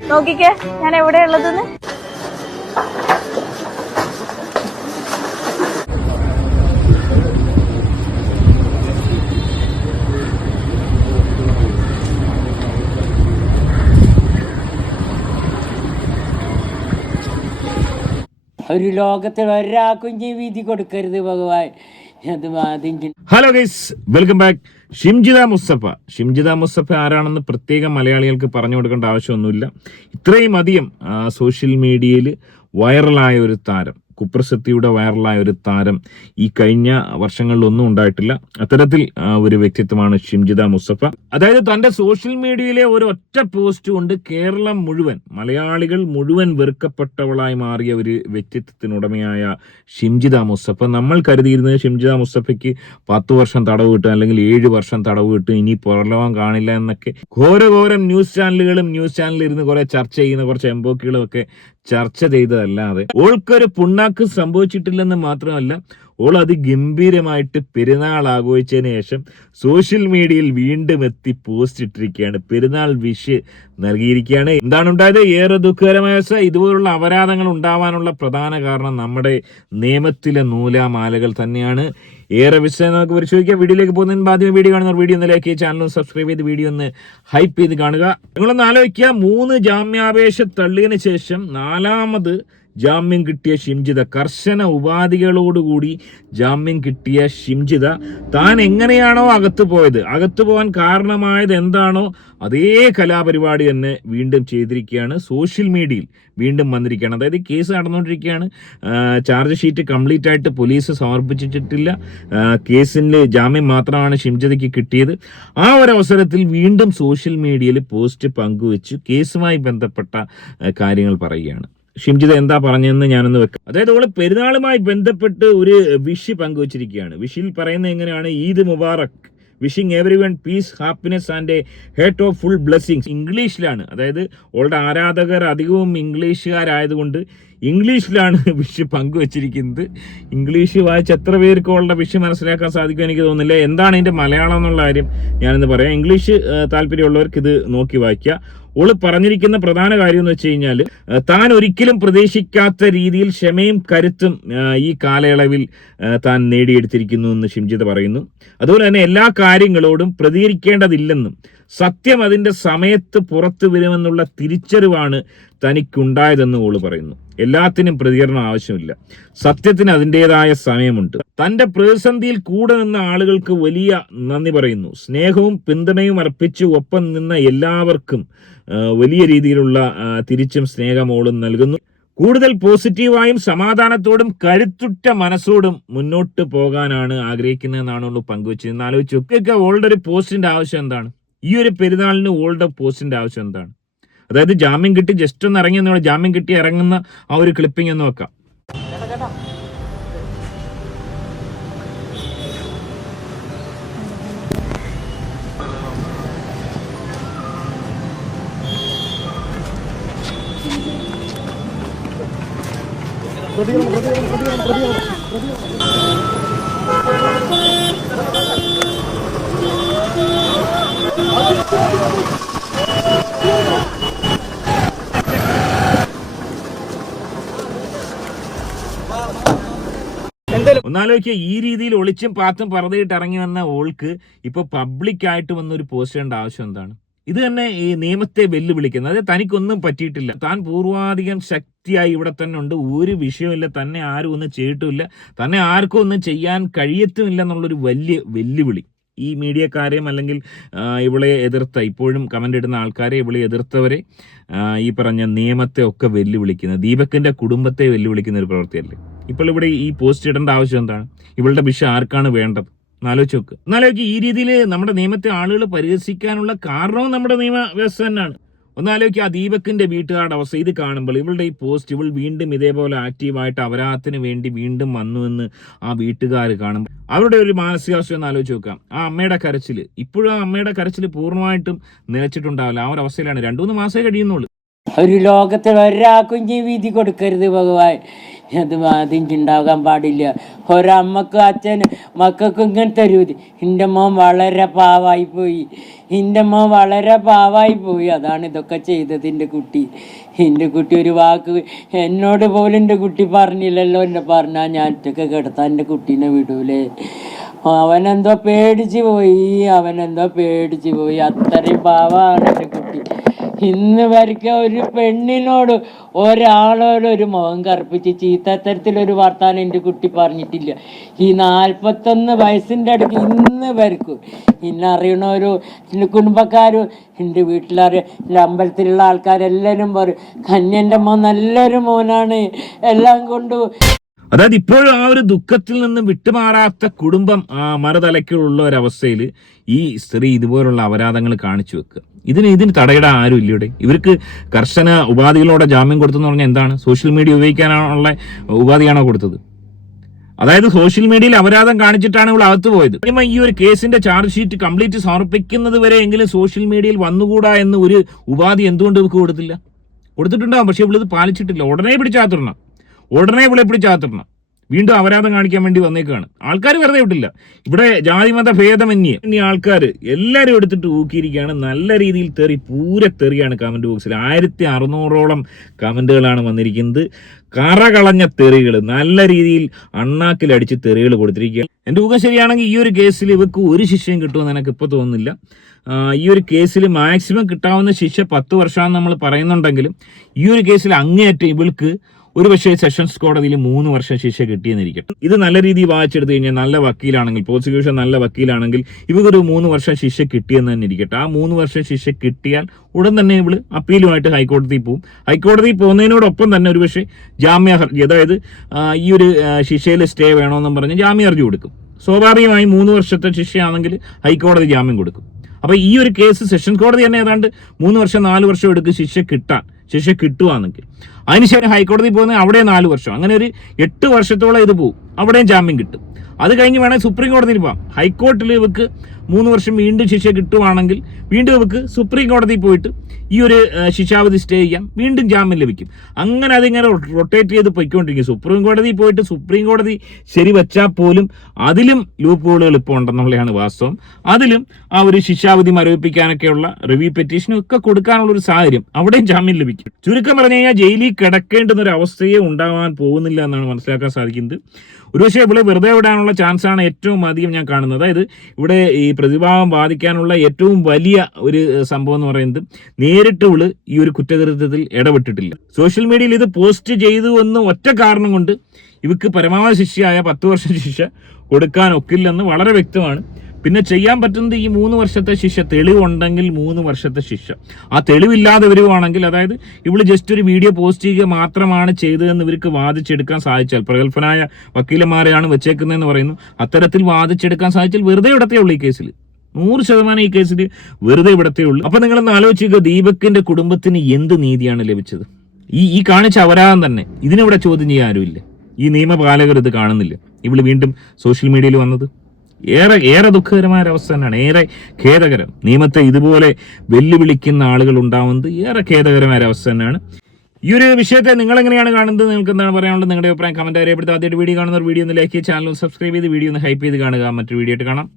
നോക്കിക്കേ ഞാൻ എവിടെയാ ഉള്ളതെന്ന്. ഒരു ലോകത്തിൽ ഒരാൾക്കും വിധി കൊടുക്കരുത് ഭഗവാൻ. Hello guys, welcome back. Shimjitha Musthafa ആരാണെന്ന് പ്രത്യേകം മലയാളികൾക്ക് പറഞ്ഞു കൊടുക്കേണ്ട ആവശ്യമൊന്നുമില്ല. ഇത്രയും അധികം സോഷ്യൽ മീഡിയയിൽ വൈറലായ ഒരു താരം, കുപ്രസിദ്ധിയുടെ വൈറലായ ഒരു താരം ഈ കഴിഞ്ഞ വർഷങ്ങളിലൊന്നും ഉണ്ടായിട്ടില്ല. അത്തരത്തിൽ ഒരു വ്യക്തിത്വമാണ് ഷിംജിത മുസ്തഫ. അതായത് തന്റെ സോഷ്യൽ മീഡിയയിലെ ഒരു ഒറ്റ പോസ്റ്റ് കൊണ്ട് കേരളം മുഴുവൻ, മലയാളികൾ മുഴുവൻ വെറുക്കപ്പെട്ടവളായി മാറിയ ഒരു വ്യക്തിത്വത്തിനുടമയായ ഷിംജിത മുസ്തഫ. നമ്മൾ കരുതിയിരുന്നത് ഷിംജിത മുസ്തഫയ്ക്ക് 10 വർഷം തടവ് കിട്ടും, അല്ലെങ്കിൽ 7 വർഷം തടവ് കിട്ടും, ഇനി പുറലോകം കാണില്ല എന്നൊക്കെ ഘോരഘോരം ന്യൂസ് ചാനലിൽ ഇരുന്ന് കുറെ ചർച്ച ചെയ്യുന്ന കുറച്ച് എംബോക്കികളും ഒക്കെ ചർച്ച ചെയ്തതല്ലാതെ ഓൾക്കൊരു പുണ്ണാക്ക് സംഭവിച്ചിട്ടില്ലെന്ന് മാത്രമല്ല, ഓൾ അതിഗംഭീരമായിട്ട് പെരുന്നാൾ ആഘോഷിച്ചതിന് ശേഷം സോഷ്യൽ മീഡിയയിൽ വീണ്ടും എത്തി പോസ്റ്റ് ഇട്ടിരിക്കുകയാണ്. പെരുന്നാൾ വിഷ് നൽകിയിരിക്കുകയാണ്. എന്താണ് ഉണ്ടായത്? ഏറെ ദുഃഖകരമായ ഇതുപോലുള്ള അപരാധങ്ങൾ ഉണ്ടാവാനുള്ള പ്രധാന കാരണം നമ്മുടെ നിയമത്തിലെ നൂലാമാലകൾ തന്നെയാണ്. ഏറെ വിഷയം നമുക്ക് പരിശോധിക്കാം. വീഡിയോയിലേക്ക് പോകുന്നതിന് ആദ്യം വീഡിയോ കാണുന്നവർ വീഡിയോ ഒന്ന് ലൈക്ക് ചെയ്ത് ചാനൽ സബ്സ്ക്രൈബ് ചെയ്ത് വീഡിയോ ഒന്ന് ഹൈപ്പ് ചെയ്ത് കാണുക. നിങ്ങളൊന്ന് ആലോചിക്കുക, 3 ജാമ്യാപേക്ഷ തള്ളിയതിനു ശേഷം 4ാമത് ജാമ്യം കിട്ടിയ ഷിംജിത, കർശന ഉപാധികളോടുകൂടി ജാമ്യം കിട്ടിയ ഷിംജിത താൻ എങ്ങനെയാണോ അകത്ത് പോകാൻ കാരണമായത് എന്താണോ അതേ കലാപരിപാടി തന്നെ വീണ്ടും ചെയ്തിരിക്കുകയാണ്. സോഷ്യൽ മീഡിയയിൽ വീണ്ടും വന്നിരിക്കുകയാണ്. അതായത് കേസ് നടന്നുകൊണ്ടിരിക്കുകയാണ്. ചാർജ് ഷീറ്റ് കംപ്ലീറ്റ് ആയിട്ട് പോലീസ് സമർപ്പിച്ചിട്ടില്ല. കേസിൻ്റെ ജാമ്യം മാത്രമാണ് ഷിംജിതയ്ക്ക് കിട്ടിയത്. ആ ഒരു അവസരത്തിൽ വീണ്ടും സോഷ്യൽ മീഡിയയിൽ പോസ്റ്റ് പങ്കുവെച്ച് കേസുമായി ബന്ധപ്പെട്ട കാര്യങ്ങൾ പറയുകയാണ്. ഷിംജിത എന്താ പറഞ്ഞതെന്ന് ഞാനൊന്ന് വെക്കാം. അതായത് അവള് പെരുന്നാളുമായി ബന്ധപ്പെട്ട് ഒരു വിഷ് പങ്കുവച്ചിരിക്കുകയാണ്. വിഷിൽ പറയുന്നത് എങ്ങനെയാണ്? Eid Mubarak, wishing everyone peace, happiness and heart of full blessings. ഇംഗ്ലീഷിലാണ്. അതായത് അവളുടെ ആരാധകർ അധികവും ഇംഗ്ലീഷുകാരായതുകൊണ്ട് ഇംഗ്ലീഷിലാണ് വിഷ് പങ്കുവച്ചിരിക്കുന്നത്. ഇംഗ്ലീഷ് വായിച്ച് എത്ര പേർക്ക് അവളുടെ വിഷ് മനസ്സിലാക്കാൻ സാധിക്കും എനിക്ക് തോന്നുന്നില്ല. എന്താണ് ഇതിന്റെ മലയാളം എന്നുള്ള കാര്യം ഞാനിന്ന് പറയാം. ഇംഗ്ലീഷ് താല്പര്യമുള്ളവർക്ക് ഇത് നോക്കി വായിക്കുക. ഓള് പറഞ്ഞിരിക്കുന്ന പ്രധാന കാര്യം എന്ന് വെച്ച് കഴിഞ്ഞാൽ, താൻ ഒരിക്കലും പ്രതീക്ഷിക്കാത്ത രീതിയിൽ ക്ഷമയും കരുത്തും ഈ കാലയളവിൽ താൻ നേടിയെടുത്തിരിക്കുന്നു എന്ന് ഷിംജിത പറയുന്നു. അതുപോലെ തന്നെ എല്ലാ കാര്യങ്ങളോടും പ്രതികരിക്കേണ്ടതില്ലെന്നും സത്യം അതിന്റെ സമയത്ത് പുറത്തു വരുമെന്നുള്ള തിരിച്ചറിവാണ് തനിക്കുണ്ടായതെന്ന് ഓള് പറയുന്നു. എല്ലാത്തിനും പ്രതികരണം ആവശ്യമില്ല, സത്യത്തിന് അതിൻ്റെതായ സമയമുണ്ട്. തന്റെ പ്രതിസന്ധിയിൽ കൂടെ നിന്ന ആളുകൾക്ക് വലിയ നന്ദി പറയുന്നു. സ്നേഹവും പിന്തുണയും അർപ്പിച്ച് ഒപ്പം നിന്ന എല്ലാവർക്കും വലിയ രീതിയിലുള്ള തിരിച്ചും സ്നേഹമോളും നൽകുന്നു. കൂടുതൽ പോസിറ്റീവായും സമാധാനത്തോടും കരുത്തുറ്റ മനസ്സോടും മുന്നോട്ട് പോകാനാണ് ആഗ്രഹിക്കുന്നതെന്നാണ് ഓൾ പങ്കുവച്ചത്. ആലോചിച്ചു ഒക്കെ ഓളുടെ ഒരു പോസ്റ്റിന്റെ ആവശ്യം എന്താണ്? ഈ ഒരു പെരുന്നാളിന് ഓളുടെ പോസ്റ്റിന്റെ ആവശ്യം എന്താണ്? അതായത് ജാമ്യം കിട്ടി ജസ്റ്റ് ഒന്ന് ഇറങ്ങി, ജാമ്യം കിട്ടി ഇറങ്ങുന്ന ആ ഒരു ക്ലിപ്പിംഗ് ഒന്ന് വെക്കാം. ഒന്നാലോചിക്കുക, ഈ രീതിയിൽ ഒളിച്ചും പാത്തും പറതിയിട്ട് ഇറങ്ങി വന്ന ഓൾക്ക് ഇപ്പൊ പബ്ലിക്കായിട്ട് വന്നൊരു പോസ്റ്റ് ചെയ്യേണ്ട ആവശ്യം എന്താണ്? ഇത് തന്നെ ഈ നിയമത്തെ വെല്ലുവിളിക്കുന്നത്. അതായത് തനിക്കൊന്നും പറ്റിയിട്ടില്ല, താൻ പൂർവാധികം ശക്തിയായി ഇവിടെ തന്നെ ഉണ്ട്, ഒരു വിഷയമില്ല, തന്നെ ആരും ഒന്നും ചെയ്തിട്ടുമില്ല, തന്നെ ആർക്കും ഒന്നും ചെയ്യാൻ കഴിയത്തുമില്ല എന്നുള്ളൊരു വലിയ വെല്ലുവിളി ഈ മീഡിയക്കാരെയും അല്ലെങ്കിൽ ഇവളെ എതിർത്ത, ഇപ്പോഴും കമന്റ് ഇടുന്ന ആൾക്കാരെ, ഇവളെ എതിർത്തവരെ, ഈ പറഞ്ഞ നിയമത്തെ ഒക്കെ വെല്ലുവിളിക്കുന്ന, ദീപകിന്റെ കുടുംബത്തെ വെല്ലുവിളിക്കുന്ന ഒരു പ്രവൃത്തിയല്ലേ ഇപ്പോൾ ഇവിടെ ഈ പോസ്റ്റ് ഇടേണ്ട ആവശ്യം എന്താണ്? ഇവളുടെ വിഷയം ആർക്കാണ് വേണ്ടത്? എന്നാലോചിച്ച് നോക്ക്. ഈ രീതിയിൽ നമ്മുടെ നിയമത്തെ ആളുകൾ പരിഹസിക്കാനുള്ള കാരണവും നമ്മുടെ നിയമവ്യവസ്ഥ തന്നെയാണ്. ഒന്നാലോചിക്കുക, ആ ദീപകിന്റെ വീട്ടുകാരുടെ അവസ്ഥ ഇത് കാണുമ്പോൾ, ഇവളുടെ ഈ പോസ്റ്റ്, ഇവൾ വീണ്ടും ഇതേപോലെ ആക്റ്റീവായിട്ട് അപരാധത്തിന് വേണ്ടി വീണ്ടും വന്നു എന്ന് ആ വീട്ടുകാർ കാണുമ്പോൾ അവരുടെ ഒരു മാനസികാവസ്ഥ ഒന്ന് ആലോചിച്ച് നോക്കാം. ആ അമ്മയുടെ കരച്ചിൽ, ഇപ്പോഴും ആ അമ്മയുടെ കരച്ചിൽ പൂർണ്ണമായിട്ടും നിലച്ചിട്ടുണ്ടാവില്ല. ആ ഒരു അവസ്ഥയിലാണ്. 2-3 മാസമേ കഴിയുന്നുള്ളൂ. ഒരു ലോകത്തിൽ ഒരാൾക്കും വിധി കൊടുക്കരുത് ഭഗവാൻ. അത് അതിഞ്ചുണ്ടാകാൻ പാടില്ല. ഒരമ്മക്കും അച്ഛനും മക്കൾക്കും ഇങ്ങനെ തരൂതി. എൻ്റെ മോൻ വളരെ പാവായി പോയി, എൻ്റെ മോൻ വളരെ പാവായി പോയി. അതാണ് ഇതൊക്കെ ചെയ്തത് എൻ്റെ കുട്ടി. എൻ്റെ കുട്ടി ഒരു വാക്ക് എന്നോട് പോലും എൻ്റെ കുട്ടി പറഞ്ഞില്ലല്ലോ. എന്നെ പറഞ്ഞാൽ ഞാൻ ഒറ്റയ്ക്ക് കിടത്താൻ എൻ്റെ കുട്ടീനെ വിടൂലേ? അവനെന്തോ പേടിച്ച് പോയി. അത്രയും പാവാണ് എൻ്റെ കുട്ടി. ഇന്ന് വരയ്ക്ക ഒരു പെണ്ണിനോട് ഒരാളോട് ഒരു മുഖം കറുപ്പിച്ച് ചീത്തത്തരത്തിലൊരു വർത്താനം എൻ്റെ കുട്ടി പറഞ്ഞിട്ടില്ല. ഈ 41 വയസ്സിൻ്റെ അടുക്ക് ഇന്ന് വരയ്ക്കും. ഇന്നറിയണൊരു കുടുംബക്കാരും എൻ്റെ എൻ്റെ അമ്പലത്തിലുള്ള ആൾക്കാരെല്ലാവരും പറയും, കന്യൻ്റെ മോൻ നല്ലൊരു മോനാണ് എല്ലാം കൊണ്ടു. അതായത് ഇപ്പോഴും ആ ഒരു ദുഃഖത്തിൽ നിന്ന് വിട്ടുമാറാത്ത കുടുംബം മറുതലയ്ക്കുള്ള ഒരവസ്ഥയിൽ ഈ സ്ത്രീ ഇതുപോലുള്ള അപരാധങ്ങൾ കാണിച്ചു വെക്കുക. ഇതിന് തടയിടാൻ ആരും ഇല്ല ഇവിടെ. ഇവർക്ക് കർശന ഉപാധികളോടെ ജാമ്യം കൊടുത്തെന്ന് പറഞ്ഞാൽ എന്താണ്? സോഷ്യൽ മീഡിയ ഉപയോഗിക്കാനുള്ള ഉപാധിയാണോ കൊടുത്തത്? അതായത് സോഷ്യൽ മീഡിയയിൽ അപരാധം കാണിച്ചിട്ടാണ് ഇവിടെ അകത്ത് പോയത്. ഈ ഒരു കേസിന്റെ ചാർജ് ഷീറ്റ് കംപ്ലീറ്റ് സമർപ്പിക്കുന്നത് വരെ എങ്കിലും സോഷ്യൽ മീഡിയയിൽ വന്നുകൂടാ എന്ന് ഒരു ഉപാധി എന്തുകൊണ്ട് ഇവർക്ക് കൊടുത്തില്ല? കൊടുത്തിട്ടുണ്ടാവും, പക്ഷെ ഇവളിത് പാലിച്ചിട്ടില്ല. ഉടനെ പിടിച്ചാത്തിടണം. വീണ്ടും അപരാധം കാണിക്കാൻ വേണ്ടി വന്നേക്കാണ്. ആൾക്കാർ വെറുതെ വിട്ടില്ല. ഇവിടെ ജാതിമത ഭേദമന്യേ ആൾക്കാർ എല്ലാവരും എടുത്തിട്ട് ഊക്കിയിരിക്കുകയാണ്. നല്ല രീതിയിൽ പൂരത്തെറിയാണ് കമന്റ് ബോക്സിൽ. 1600ഓളം കമന്റുകളാണ് വന്നിരിക്കുന്നത്. കറകളഞ്ഞ തെറികൾ, നല്ല രീതിയിൽ അണ്ണാക്കിലടിച്ച് തെറികൾ കൊടുത്തിരിക്കുകയാണ്. എൻ്റെ ഊഹം ശരിയാണെങ്കിൽ ഈ ഒരു കേസിൽ ഇവർക്ക് ഒരു ശിക്ഷയും കിട്ടുമെന്ന് എനിക്ക് ഇപ്പോൾ തോന്നുന്നില്ല. ഈ ഒരു കേസിൽ മാക്സിമം കിട്ടാവുന്ന ശിക്ഷ 10 വർഷമാണെന്ന് നമ്മൾ പറയുന്നുണ്ടെങ്കിലും ഈ ഒരു കേസിൽ അങ്ങേയറ്റം ഇവൾക്ക് ഒരു പക്ഷേ സെഷൻസ് കോടതിയിൽ 3 വർഷം ശിക്ഷ കിട്ടിയെന്നിരിക്കട്ടെ. ഇത് നല്ല രീതിയിൽ വായിച്ചെടുത്ത് കഴിഞ്ഞാൽ നല്ല വക്കീലാണെങ്കിൽ, പ്രോസിക്യൂഷൻ നല്ല വക്കീലാണെങ്കിൽ ഇവക്കൊരു 3 വർഷം ശിക്ഷ കിട്ടിയെന്ന് തന്നെ ഇരിക്കട്ടെ. ആ 3 വർഷം ശിക്ഷ കിട്ടിയാൽ ഉടൻ തന്നെ ഇവള് അപ്പീലുമായിട്ട് ഹൈക്കോടതിയിൽ പോകും. ഹൈക്കോടതിയിൽ പോകുന്നതിനോടൊപ്പം തന്നെ ഒരു പക്ഷേ ജാമ്യ ഹർജി, അതായത് ഈ ഒരു ശിക്ഷയിൽ സ്റ്റേ വേണമെന്നും പറഞ്ഞ് ജാമ്യ ഹർജി കൊടുക്കും. സ്വാഭാവികമായും 3 വർഷത്തെ ശിക്ഷയാണെങ്കിൽ ഹൈക്കോടതി ജാമ്യം കൊടുക്കും. അപ്പോൾ ഈ ഒരു കേസ് സെഷൻസ് കോടതി തന്നെ ഏതാണ്ട് 3 വർഷം 4 വർഷം എടുക്കും ശിക്ഷ കിട്ടുവാണെങ്കിൽ. അതിനുശേഷം ഹൈക്കോടതി പോകുന്നത് അവിടെ 4 വർഷം, അങ്ങനെ ഒരു 8 വർഷത്തോളം ഇത് പോകും. അവിടെയും ജാമ്യം കിട്ടും. അത് കഴിഞ്ഞ് വേണമെങ്കിൽ സുപ്രീം കോടതിയിൽ പോകാം. ഹൈക്കോർട്ടിൽ ഇവക്ക് 3 വർഷം വീണ്ടും ശിക്ഷ കിട്ടുവാണെങ്കിൽ വീണ്ടും ഇവക്ക് സുപ്രീം കോടതിയിൽ പോയിട്ട് ഈ ഒരു ശിക്ഷാവധി സ്റ്റേ ചെയ്യാം, വീണ്ടും ജാമ്യം ലഭിക്കും. അങ്ങനെ അതിങ്ങനെ റൊട്ടേറ്റ് ചെയ്ത് പൊയ്ക്കൊണ്ടിരിക്കും. സുപ്രീം കോടതിയിൽ പോയിട്ട് സുപ്രീം കോടതി ശരി വച്ചാൽ പോലും അതിലും ലൂപ്പ് ഹോളുകൾ ഇപ്പോൾ ഉണ്ടെന്നുള്ളതാണ് വാസ്തവം. അതിലും ആ ഒരു ശിക്ഷാവധി മരവിപ്പിക്കാനൊക്കെയുള്ള റിവ്യൂ പെറ്റീഷനും ഒക്കെ കൊടുക്കാനുള്ള ഒരു സാഹചര്യം, അവിടെയും ജാമ്യം ലഭിക്കും. ചുരുക്കം പറഞ്ഞു കഴിഞ്ഞാൽ ജയിലിൽ കിടക്കേണ്ടുന്ന ഒരു അവസ്ഥയെ ഉണ്ടാവാൻ പോകുന്നില്ല എന്നാണ് മനസ്സിലാക്കാൻ സാധിക്കുന്നത്. ഒരുപക്ഷെ ഇവിടെ വെറുതെ വിടാനുള്ള ചാൻസാണ് ഏറ്റവും അധികം ഞാൻ കാണുന്നത്. അതായത് ഇവിടെ ഈ പ്രതിഭാവം ബാധിക്കാനുള്ള ഏറ്റവും വലിയ ഒരു സംഭവം എന്ന് പറയുന്നത് നേരിട്ട് ഇവള് ഈ ഒരു കുറ്റകൃത്യത്തിൽ ഇടപെട്ടിട്ടില്ല. സോഷ്യൽ മീഡിയയിൽ ഇത് പോസ്റ്റ് ചെയ്തു എന്ന് ഒറ്റ കാരണം കൊണ്ട് ഇവക്ക് പരമാവധി ശിക്ഷയായ 10 വർഷം ശിക്ഷ കൊടുക്കാൻ ഒക്കില്ലെന്ന് വളരെ വ്യക്തമാണ്. പിന്നെ ചെയ്യാൻ പറ്റുന്നത് ഈ 3 വർഷത്തെ ശിക്ഷ, തെളിവുണ്ടെങ്കിൽ 3 വർഷത്തെ ശിക്ഷ. ആ തെളിവില്ലാതെ വരുവാണെങ്കിൽ, അതായത് ഇവള് ജസ്റ്റ് ഒരു വീഡിയോ പോസ്റ്റ് ചെയ്യുക മാത്രമാണ് ചെയ്തതെന്ന് ഇവർക്ക് വാദിച്ചെടുക്കാൻ സാധിച്ചാൽ, പ്രഗത്ഭനായ വക്കീലന്മാരെയാണ് വെച്ചേക്കുന്നതെന്ന് പറയുന്നു, അത്തരത്തിൽ വാദിച്ചെടുക്കാൻ സാധിച്ചാൽ വെറുതെ ഇടത്തേ ഉള്ളൂ. ഈ കേസിൽ 100% ഈ കേസിൽ വെറുതെ ഇവിടത്തേ ഉള്ളൂ. അപ്പൊ നിങ്ങളൊന്ന് ആലോചിക്കുക, ദീപകിന്റെ കുടുംബത്തിന് എന്ത് നീതിയാണ് ലഭിച്ചത്? ഈ കാണിച്ച അപരാധം തന്നെ ഇതിനിവിടെ ചോദ്യം ചെയ്യാൻ ആരുമില്ല. ഈ നിയമപാലകർ ഇത് കാണുന്നില്ല. ഇവള് വീണ്ടും സോഷ്യൽ മീഡിയയിൽ വന്നത് ഏറെ ദുഃഖകരമായ ഒരവസ്ഥ തന്നെയാണ്. ഏറെ ഖേദകരം. നിയമത്തെ ഇതുപോലെ വെല്ലുവിളിക്കുന്ന ആളുകൾ ഉണ്ടാവുന്നത് ഏറെ ഖേദകരമായ ഒരവസ്ഥ തന്നെയാണ്. ഈ ഒരു വിഷയത്തെ നിങ്ങൾ എങ്ങനെയാണ് കാണുന്നത്? നിങ്ങൾക്ക് എന്താണ് പറയാനുള്ളത്? നിങ്ങളുടെ അഭിപ്രായം കമന്റ് രേഖപ്പെടുത്തുക. ആദ്യമായിട്ട് വീഡിയോ കാണുന്നവർ വീഡിയോ ഒന്ന് ലൈക്ക് ചെയ്ത് ചാനൽ സബ്സ്ക്രൈബ് ചെയ്ത് വീഡിയോ ഒന്ന് ഹൈപ്പ് ചെയ്ത് കാണുക. മറ്റൊരു വീഡിയോ ആയിട്ട് കാണാം.